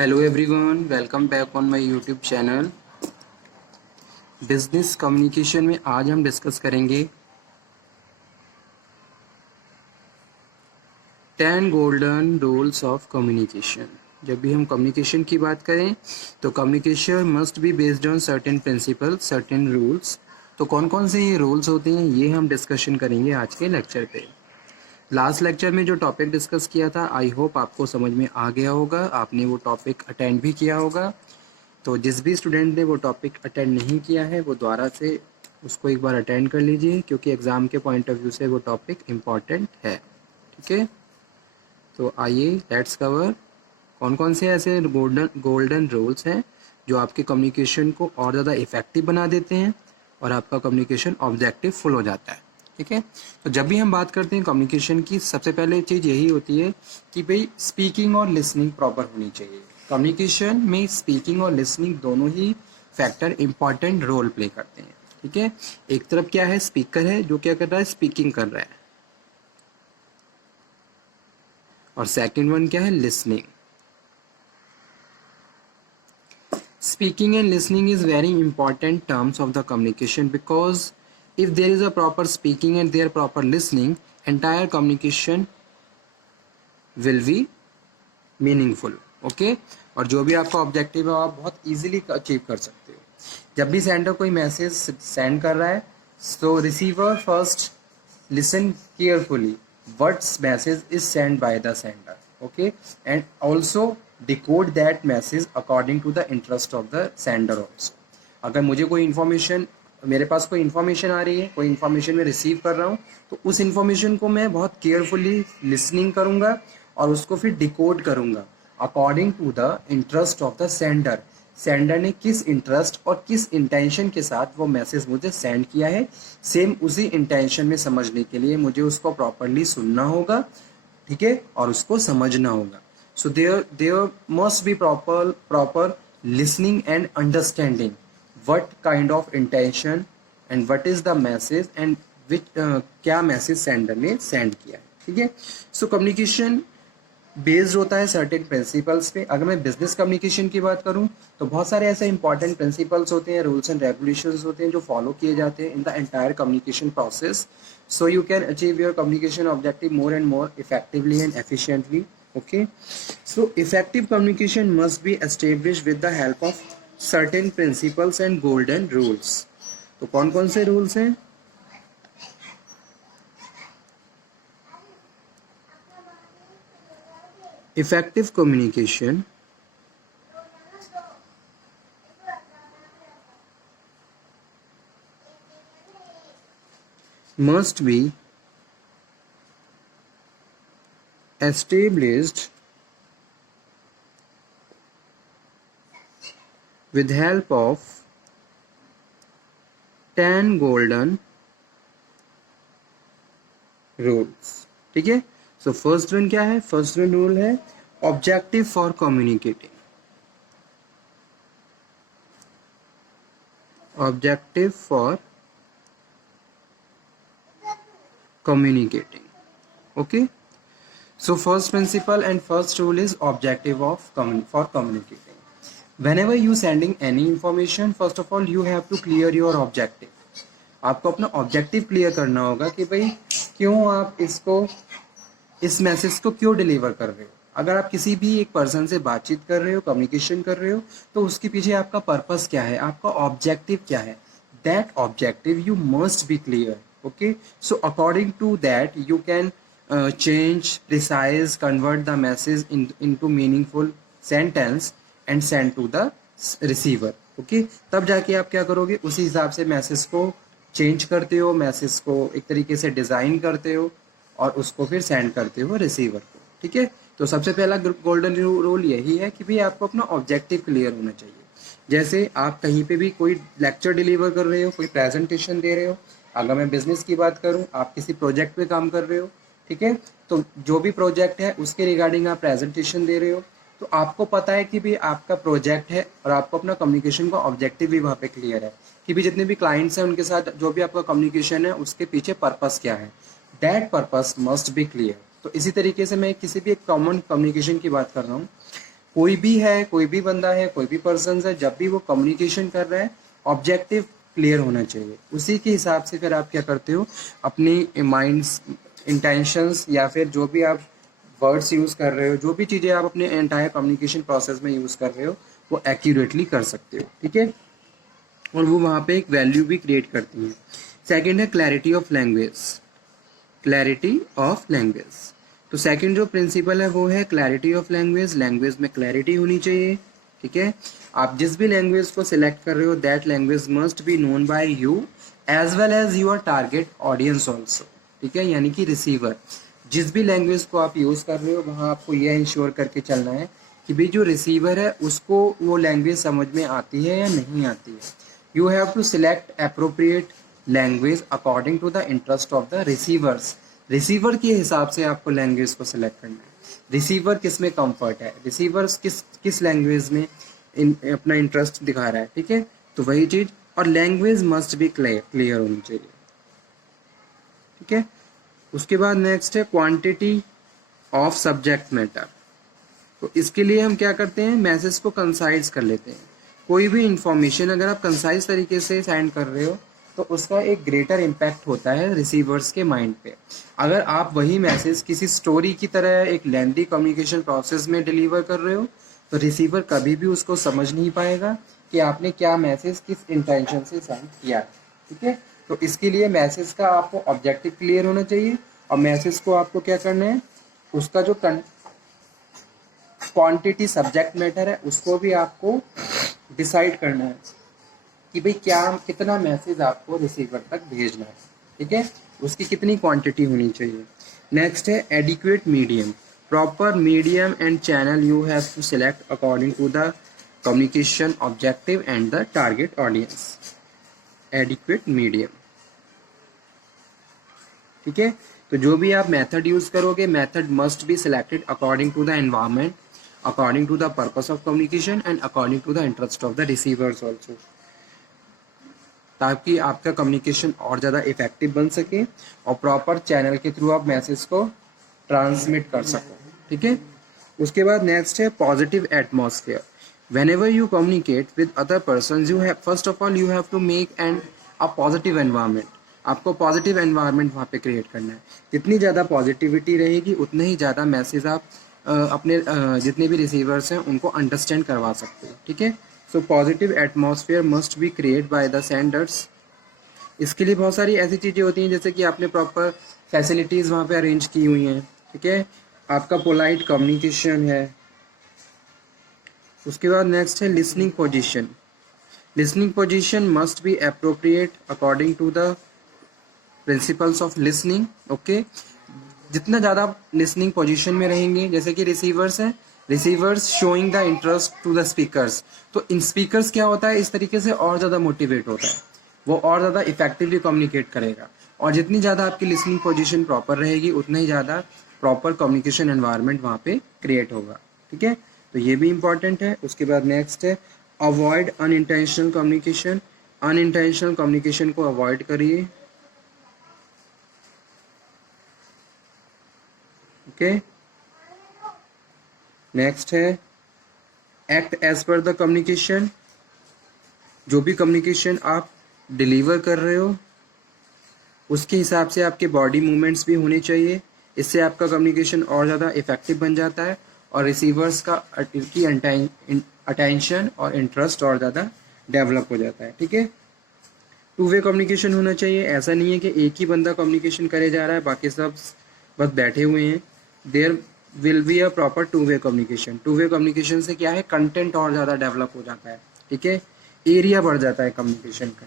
Hello everyone, welcome back on my YouTube channel. Business communication में आज हम discuss करेंगे 10 गोल्डन रूल्स ऑफ कम्युनिकेशन। जब भी हम कम्युनिकेशन की बात करें तो communication must be based on certain principle, certain rules. तो कौन कौन से ये रूल्स होते हैं ये हम डिस्कशन करेंगे आज के लेक्चर पे। लास्ट लेक्चर में जो टॉपिक डिस्कस किया था आई होप आपको समझ में आ गया होगा, आपने वो टॉपिक अटेंड भी किया होगा। तो जिस भी स्टूडेंट ने वो टॉपिक अटेंड नहीं किया है वो दोबारा से उसको एक बार अटेंड कर लीजिए, क्योंकि एग्ज़ाम के पॉइंट ऑफ व्यू से वो टॉपिक इम्पॉर्टेंट है। ठीक है, तो आइए लेट्स कवर कौन कौन से ऐसे गोल्डन रूल्स हैं जो आपके कम्युनिकेशन को और ज़्यादा इफ़ेक्टिव बना देते हैं और आपका कम्युनिकेशन ऑब्जेक्टिव फुल हो जाता है। ठीक है, तो जब भी हम बात करते हैं कम्युनिकेशन की, सबसे पहले चीज़ यही होती है कि भाई स्पीकिंग और लिसनिंग प्रॉपर होनी चाहिए। कम्युनिकेशन में स्पीकिंग और लिसनिंग दोनों ही फैक्टर इंपॉर्टेंट रोल प्ले करते हैं। ठीक है, एक तरफ क्या है, स्पीकर है जो क्या कर रहा है, स्पीकिंग कर रहा है, और सेकंड वन क्या है, listening. Speaking and listening is very important terms of the communication, because if there is a proper speaking and there proper listening, entire communication will be meaningful. Okay, और जो भी आपका ऑब्जेक्टिव है आप बहुत easily achieve कर सकते हो। जब भी सेंडर कोई मैसेज सेंड कर रहा है तो receiver first listen carefully what message is sent by the sender, okay, and also decode that message according to the interest of the sender also. अगर मुझे कोई इन्फॉर्मेशन, मेरे पास कोई इन्फॉर्मेशन आ रही है, कोई इन्फॉर्मेशन मैं रिसीव कर रहा हूँ, तो उस इन्फॉर्मेशन को मैं बहुत केयरफुली लिसनिंग करूँगा और उसको फिर डिकोड करूँगा according to the interest of the sender. Sender ने किस इंटरेस्ट और किस इंटेंशन के साथ वो मैसेज मुझे सेंड किया है, सेम उसी इंटेंशन में समझने के लिए मुझे उसको प्रॉपरली सुनना होगा। ठीक है, और उसको समझना होगा। So there must be proper listening and understanding what kind of intention and what is the message and which क्या मैसेज सेंडर ने सेंड किया है। ठीक है, सो कम्युनिकेशन बेस्ड होता है सर्टेन प्रिंसिपल्स पे। अगर मैं बिजनेस कम्युनिकेशन की बात करूं तो बहुत सारे ऐसे इंपॉर्टेंट प्रिंसिपल्स होते हैं, रूल्स एंड रेगुलेशंस होते हैं जो फॉलो किए जाते हैं in the entire communication process, so you can achieve your communication objective more and more effectively and efficiently. Okay, so effective communication must B established with the help of certain principles and golden rules. तो कौन कौन से rules हैं? Effective communication must be established with help of 10 golden rules. ठीक है, so first one क्या है? First one rule है objective for communicating. Objective for communicating. Okay, so first principle and first rule is objective of for communicating. Whenever you sending any information, first of all you have to clear your objective. आपको अपना objective clear करना होगा कि भाई क्यों आप इसको, इस मैसेज को क्यों डिलीवर कर रहे हो। अगर आप किसी भी एक पर्सन से बातचीत कर रहे हो, कम्युनिकेशन कर रहे हो, तो उसके पीछे आपका पर्पस क्या है, आपका ऑब्जेक्टिव क्या है, that objective you must be clear. Okay, so according to that you can change, precise, convert the message into meaningful sentence and send to the receiver. Okay, तब जाके आप क्या करोगे, उसी हिसाब से मैसेज को चेंज करते हो, मैसेज को एक तरीके से डिज़ाइन करते हो और उसको फिर सेंड करते हो रिसीवर को। ठीक है, तो सबसे पहला गोल्डन रूल यही है कि भाई आपको अपना ऑब्जेक्टिव क्लियर होना चाहिए। जैसे आप कहीं पे भी कोई लेक्चर डिलीवर कर रहे हो, कोई प्रेजेंटेशन दे रहे हो, अगर मैं बिजनेस की बात करूं, आप किसी प्रोजेक्ट पे काम कर रहे हो, ठीक है, तो जो भी प्रोजेक्ट है उसके रिगार्डिंग आप प्रेजेंटेशन दे रहे हो, तो आपको पता है कि भाई आपका प्रोजेक्ट है और आपको अपना कम्युनिकेशन का ऑब्जेक्टिव भी वहाँ पे क्लियर है कि भाई जितने भी क्लाइंट्स हैं उनके साथ जो भी आपका कम्युनिकेशन है उसके पीछे पर्पस क्या है, that purpose must be clear. तो इसी तरीके से मैं किसी भी एक कॉमन कम्युनिकेशन की बात कर रहा हूँ, कोई भी है, कोई भी बंदा है, कोई भी पर्सन है, जब भी वो कम्युनिकेशन कर रहा है ऑब्जेक्टिव क्लियर होना चाहिए। उसी के हिसाब से फिर आप क्या करते हो, अपनी माइंड्स इंटेंशंस या फिर जो भी आप वर्ड्स यूज़ कर रहे हो, जो भी चीज़ें आप अपने एंटायर कम्युनिकेशन प्रोसेस में यूज़ कर रहे हो वो एक्यूरेटली कर सकते हो, ठीक है। और वो वहाँ पे एक वैल्यू भी क्रिएट करती हैं। सेकेंड है clarity of language, clarity of language. तो सेकंड जो प्रिंसिपल है वो है क्लैरिटी ऑफ लैंग्वेज। लैंग्वेज में क्लैरिटी होनी चाहिए, ठीक है। आप जिस भी लैंग्वेज को सिलेक्ट कर रहे हो that language must be known by you as well as your target audience also, ठीक है। यानी कि रिसीवर, जिस भी लैंग्वेज को आप यूज़ कर रहे हो वहाँ आपको यह इंश्योर करके चलना है कि भाई जो रिसीवर है उसको वो लैंग्वेज समझ में आती है या नहीं आती है। You have to select appropriate language according to the interest of the receivers. Receiver के हिसाब से आपको लैंग्वेज को सिलेक्ट करना है। रिसीवर किस में कंफर्ट है, रिसीवर किस लैंग्वेज में अपना इंटरेस्ट दिखा रहा है, ठीक है। तो वही चीज़, और लैंग्वेज मस्ट बी क्लियर होनी चाहिए, ठीक है। उसके बाद नेक्स्ट है क्वांटिटी ऑफ सब्जेक्ट मैटर। तो इसके लिए हम क्या करते हैं, मैसेज को कंसाइज कर लेते हैं। कोई भी इंफॉर्मेशन अगर आप कंसाइज तरीके से सेंड कर रहे हो तो उसका एक ग्रेटर इम्पैक्ट होता है रिसीवर्स के माइंड पे। अगर आप वही मैसेज किसी स्टोरी की तरह एक लेंथी कम्युनिकेशन प्रोसेस में डिलीवर कर रहे हो तो रिसीवर कभी भी उसको समझ नहीं पाएगा कि आपने क्या मैसेज किस इंटेंशन से सेंड किया है, ठीक है। तो इसके लिए मैसेज का आपको ऑब्जेक्टिव क्लियर होना चाहिए और मैसेज को आपको क्या करना है, उसका जो क्वांटिटी सब्जेक्ट मैटर है उसको भी आपको डिसाइड करना है कि भाई क्या कितना मैसेज आपको रिसीवर तक भेजना है, ठीक है। उसकी कितनी क्वांटिटी होनी चाहिए। नेक्स्ट है adequate medium. Proper medium and channel you have to select according to the communication objective and the target audience. Adequate medium, ठीक है। तो जो भी आप मेथड यूज करोगे method must be selected according to the environment, according to the purpose of communication and according to the interest of the receivers also, ताकि आपका communication और ज़्यादा इफेक्टिव बन सके और प्रॉपर चैनल के थ्रू आप मैसेज को ट्रांसमिट कर सको, ठीक है। उसके बाद नेक्स्ट है positive atmosphere. Whenever you communicate with other person you have first of all you have to make and a positive environment. आपको पॉजिटिव एनवायरनमेंट वहाँ पे क्रिएट करना है। जितनी ज़्यादा पॉजिटिविटी रहेगी उतने ही ज़्यादा मैसेज आप अपने जितने भी रिसीवर्स हैं उनको अंडरस्टैंड करवा सकते हो, ठीक है। So positive atmosphere must be create by the Sanders. इसके लिए बहुत सारी ऐसी चीज़ें होती हैं जैसे कि आपने प्रॉपर फैसिलिटीज़ वहाँ पे अरेंज की हुई हैं, ठीक है। आपका पोलाइट कम्युनिकेशन है। उसके बाद नेक्स्ट है listening position. Listening position must be appropriate according to the principles of listening, okay. जितना ज़्यादा लिसनिंग पोजीशन में रहेंगे, जैसे कि रिसीवर्स हैं, receivers showing the interest to the speakers, तो इन स्पीकर्स क्या होता है इस तरीके से और ज़्यादा मोटिवेट होता है, वो और ज़्यादा इफेक्टिवली कम्युनिकेट करेगा। और जितनी ज़्यादा आपकी लिसनिंग पोजीशन प्रॉपर रहेगी उतना ही ज़्यादा प्रॉपर कम्युनिकेशन एनवायरनमेंट वहाँ पे क्रिएट होगा, ठीक है। तो ये भी इंपॉर्टेंट है। उसके बाद नेक्स्ट है avoid unintentional communication. Unintentional communication को अवॉइड करिए, ओके। नेक्स्ट है act as per the communication. जो भी कम्युनिकेशन आप डिलीवर कर रहे हो उसके हिसाब से आपके बॉडी मूवमेंट्स भी होने चाहिए। इससे आपका कम्युनिकेशन और ज़्यादा इफेक्टिव बन जाता है और रिसीवर्स का की अटेंशन और इंटरेस्ट और ज़्यादा डेवलप हो जाता है, ठीक है। टू वे कम्युनिकेशन होना चाहिए। ऐसा नहीं है कि एक ही बंदा कम्युनिकेशन करे जा रहा है बाकी सब बस बैठे हुए हैं। There will be a proper two way communication. Two way communication से क्या है, कंटेंट और ज़्यादा डेवलप हो जाता है, ठीक है, एरिया बढ़ जाता है कम्युनिकेशन का।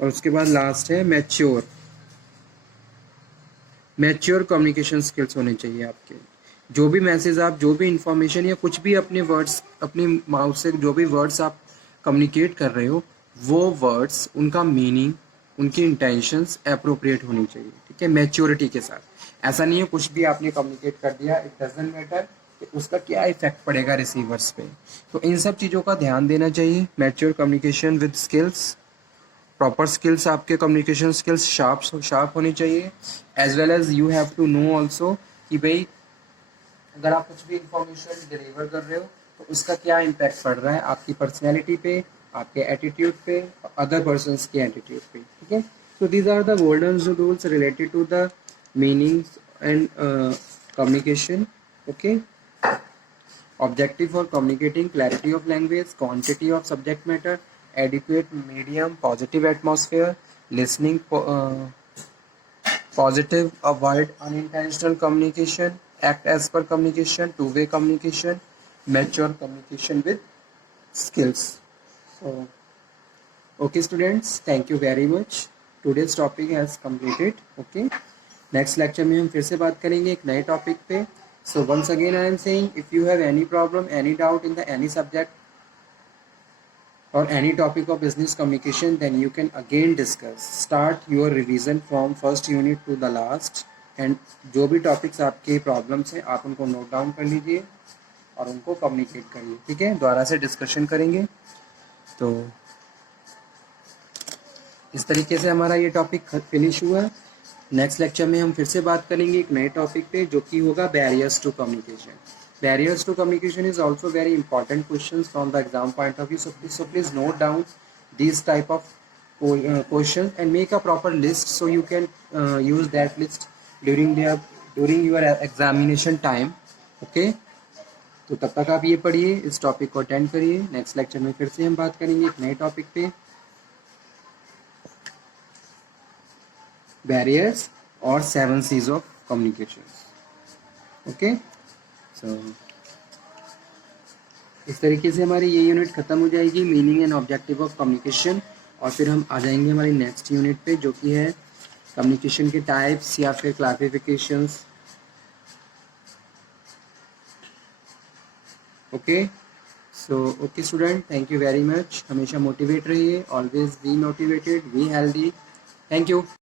और उसके बाद लास्ट है मैच्योर। मैच्योर कम्युनिकेशन स्किल्स होने चाहिए आपके। जो भी मैसेज आप जो भी इंफॉर्मेशन या कुछ भी अपने वर्ड्स अपने माउथ से जो भी वर्ड्स आप कम्युनिकेट कर रहे हो वो वर्ड्स उनका मीनिंग उनकी इंटेंशंस अप्रोप्रिएट होनी चाहिए, ठीक है, मैच्योरिटी के साथ। ऐसा नहीं है कुछ भी आपने कम्युनिकेट कर दिया, इट डजंट मैटर कि उसका क्या इफेक्ट पड़ेगा रिसीवर्स पे। तो इन सब चीज़ों का ध्यान देना चाहिए। Mature communication with skills, proper skills, आपके कम्युनिकेशन स्किल्स शार्प होनी चाहिए। As well as you have to know also कि भाई अगर आप कुछ भी इंफॉर्मेशन डिलीवर कर रहे हो तो उसका क्या इम्पैक्ट पड़ रहा है आपकी पर्सनैलिटी पे, आपके एटीट्यूड पे, अदर पर्सनस के एटीट्यूड पे, ठीक है। So these are the golden rules related to the meanings and communication, okay. Objective for communicating: clarity of language, quantity of subject matter, adequate medium, positive atmosphere, listening, positive, avoid unintentional communication, act as per communication, two-way communication, mature communication with skills. So, okay students, thank you very much. Today's topic has completed. Okay, next lecture में हम फिर से बात करेंगे एक नए topic पे. So once again I am saying, if you have any problem, any doubt in the any subject or any topic of business communication, then you can again discuss. Start your revision from first unit to the last, and जो भी topics आपके problems हैं आप उनको note down कर लीजिए और उनको communicate करिए, ठीक है। दोबारा से discussion करेंगे। तो इस तरीके से हमारा ये टॉपिक फिनिश हुआ। नेक्स्ट लेक्चर में हम फिर से बात करेंगे एक नए टॉपिक पे जो कि होगा barriers to communication. Barriers to communication is also very important question from the exam point of view, so please note down this type of question and make a proper list so you can use that list during your examination time, okay. तो तब तक आप ये पढ़िए, इस topic को attend करिए। Next lecture में फिर से हम बात करेंगे एक नए टॉपिक पे, barriers or 7 C's of communication, okay। so इस तरीके से हमारी ये यूनिट खत्म हो जाएगी, meaning and objective of communication, और फिर हम आ जाएंगे हमारी नेक्स्ट यूनिट पे जो कि है कम्युनिकेशन के टाइप्स या फिर classifications, okay. So okay student, thank you very much. हमेशा मोटिवेट रहिए, always be motivated, be healthy. Thank you.